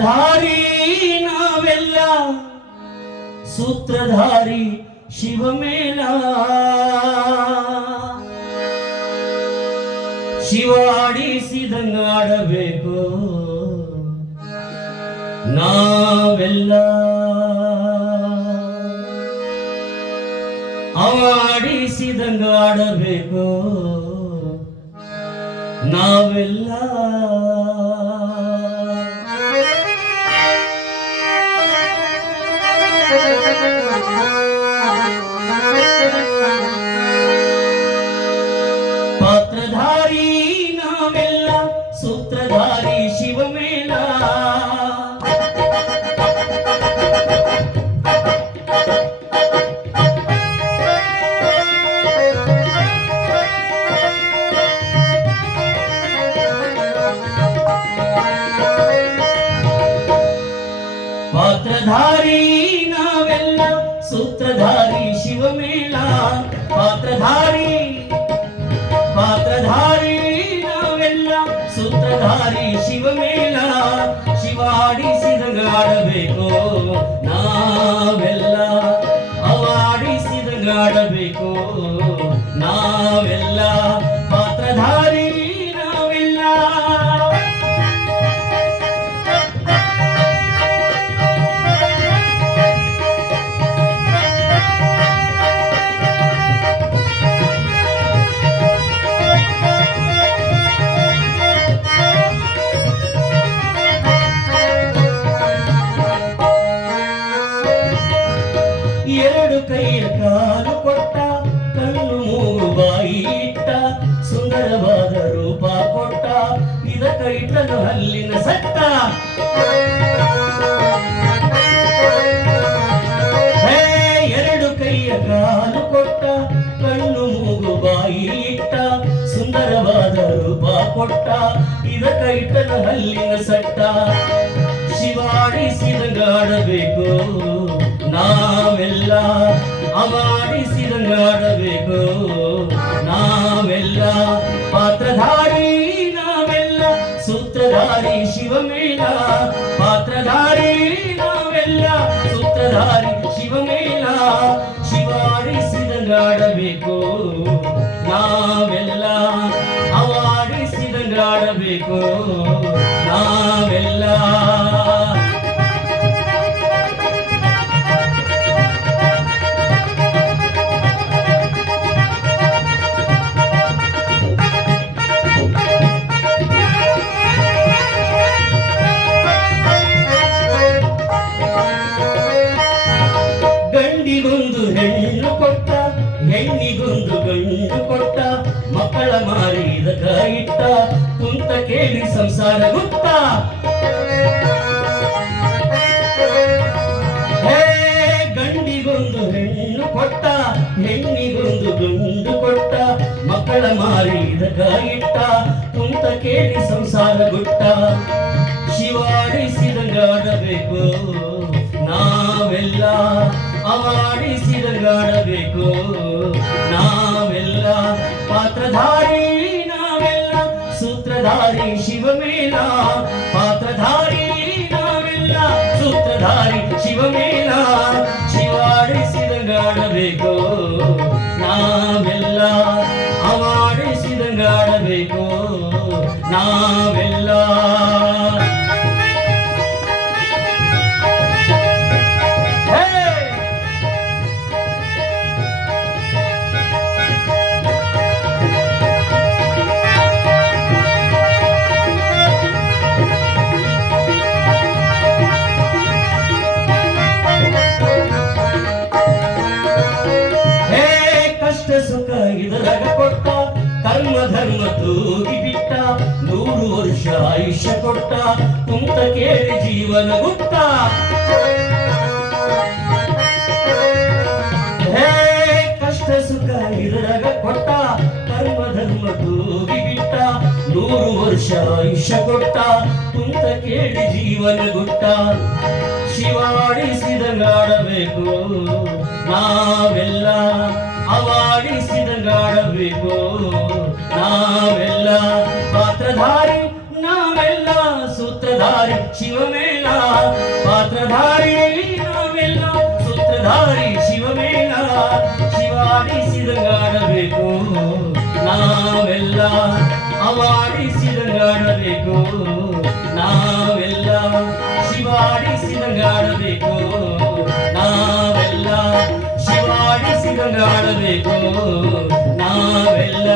ಪಾತ್ರಧಾರಿ ನಾವೆಲ್ಲ ಸೂತ್ರಧಾರಿ ಶಿವಮೇಲ ಶಿವಾಡಿಸಿದಂಗಾಡಬೇಕು ನಾವೆಲ್ಲ ಆಡಿಸಿದಂಗಾಡಬೇಕು ನಾವೆಲ್ಲ ಪಾತ್ರಧಾರಿ ನಾವೆಲ್ಲ ಸೂತ್ರಧಾರಿ ಶಿವಮೇಲ ಪಾತ್ರಧಾರಿ ನಾವೆಲ್ಲ ಸೂತ್ರಧಾರಿ ಶಿವಮೇಲ ಪಾತ್ರಧಾರಿ ನಾವೆಲ್ಲ ಸೂತ್ರಧಾರಿ ಶಿವಮೇಲ ಶಿವಾಡಿಸಿದಂಗಾಡಬೇಕು ನಾವೆಲ್ಲ ಅವಾಡಿಸಿದಂಗಾಡಬೇಕು ನಾವೆಲ್ಲ ಪಾತ್ರಧಾರಿ ನಾವೆಲ್ಲ ಎರಡು ಕೈಯ ಕಾಲು ಕೊಟ್ಟ ಕಣ್ಣು ಮೂಗು ಬಾಯಿ ಇಟ್ಟ ಸುಂದರವಾದ ರೂಪ ಕೊಟ್ಟ ಇದಕ್ಕ ಇಟ್ಟನು ಹಲ್ಲಿನ ಸಟ್ಟ ಎರಡು ಕೈಯ ಕಾಲು ಕೊಟ್ಟ ಕಣ್ಣು ಮೂಗು ಬಾಯಿ ಇಟ್ಟ ಸುಂದರವಾದ ರೂಪ ಕೊಟ್ಟ ಇದಕ್ಕ ಇಟ್ಟನು ಹಲ್ಲಿನ ಸಟ್ಟ ಶಿವಾಡಿಸಿದಂಗಾಡಬೇಕು ನಾವೆಲ್ಲ ಅವಾಡಿಸಿದಂಗಾಡಬೇಕು ನಾವೆಲ್ಲ ಪಾತ್ರಧಾರಿ ನಾವೆಲ್ಲ ಸೂತ್ರಧಾರಿ ಶಿವಮೇಲ ಪಾತ್ರಧಾರಿ ನಾವೆಲ್ಲ ಸೂತ್ರಧಾರಿ ಶಿವಮೇಲ ಶಿವಾಡಿಸಿದಂಗಾಡಬೇಕು ನಾವೆಲ್ಲ ಅವಾಡಿಸಿದಂಗಾಡಬೇಕು ನಾವೆಲ್ಲ ಗಂಡಿಗೊಂದು ಹೆಣ್ಣು ಕೊಟ್ಟ ಹೆಣ್ಣಿಗೊಂದು ಗಂಡು ಕೊಟ್ಟ ಮಕ್ಕಳ ಮಾರಿದ ಇಟ್ಟ ಕುಂತ ಕೇಳಿ ಸಂಸಾರ ಗುಪ್ತ ಗಂಡಿಗೊಂದು ಹೆಣ್ಣು ಕೊಟ್ಟ ಹೆಣ್ಣಿಗೊಂದು ಗಂಡು ಕೊಟ್ಟ ಮಕ್ಕಳ ಮಾರಿದ ಇಟ್ಟ ಕುಂತ ಕೇಳಿ ಸಂಸಾರ ಗುಟ್ಟ ಶಿವಾಡಿಸಿದಂಗಾಡಬೇಕು ನಾವೆಲ್ಲ ಅವಾಡಿಸಿದಂಗಾಡಬೇಕು ನಾವೆಲ್ಲ ಪಾತ್ರಧಾರಿ ನಾವೆಲ್ಲ ಸೂತ್ರಧಾರಿ ಶಿವಮೇಲ ಪಾತ್ರಧಾರಿ ನಾವೆಲ್ಲ ಸೂತ್ರಧಾರಿ ಶಿವಮೇಲ ಶಿವಾಡಿಸಿದಂಗಾಡಬೇಕು ನಾವೆಲ್ಲ ಅವಾಡಿಸಿದಂಗಾಡಬೇಕು ನಾವೆಲ್ಲ ಸುಖ ಇದರಾಗ ಕೊಟ್ಟ ಕರ್ಮ ಧರ್ಮ ತೂಗಿ ಬಿಟ್ಟ 100 ವರ್ಷ ಆಯುಷ್ಯ ಕೊಟ್ಟ ಕುಂತ ಕೇಳಿ ಜೀವನ ಗುಪ್ತ ಕಷ್ಟ ಸುಖ ಇದರಾಗ ಕೊಟ್ಟ ಕರ್ಮ ಧರ್ಮ ತೂಗಿ ಬಿಟ್ಟ 100 ವರ್ಷ ಆಯುಷ್ಯ ಕೊಟ್ಟ ಕುಂತ ಕೇಳಿ ಜೀವನ ಗುಟ್ಟ ಶಿವಾಡಿಸಿದಂಗಾಡಬೇಕು ನಾವೆಲ್ಲ ಅವಾಡಿಸಿದಂಗಾಡಬೇಕು ನಾವೆಲ್ಲ ಪಾತ್ರಧಾರಿ ನಾವೆಲ್ಲ ಸೂತ್ರಧಾರಿ ಶಿವಮೇಲ ದಾರಿ ಶಿವಮೇನ ಶಿವಾಡಿಸಿದಂಗಾಡಬೇಕು ನಾವೆಲ್ಲ ಅವಾಡಿಸಿದಂಗಾಡಬೇಕು ನಾವೆಲ್ಲ ಶಿವಾಡಿಸಿದಂಗಾಡಬೇಕು ನಾವೆಲ್ಲ ಶಿವಾಡಿಸಿದಂಗಾಡಬೇಕು ನಾವೆಲ್ಲ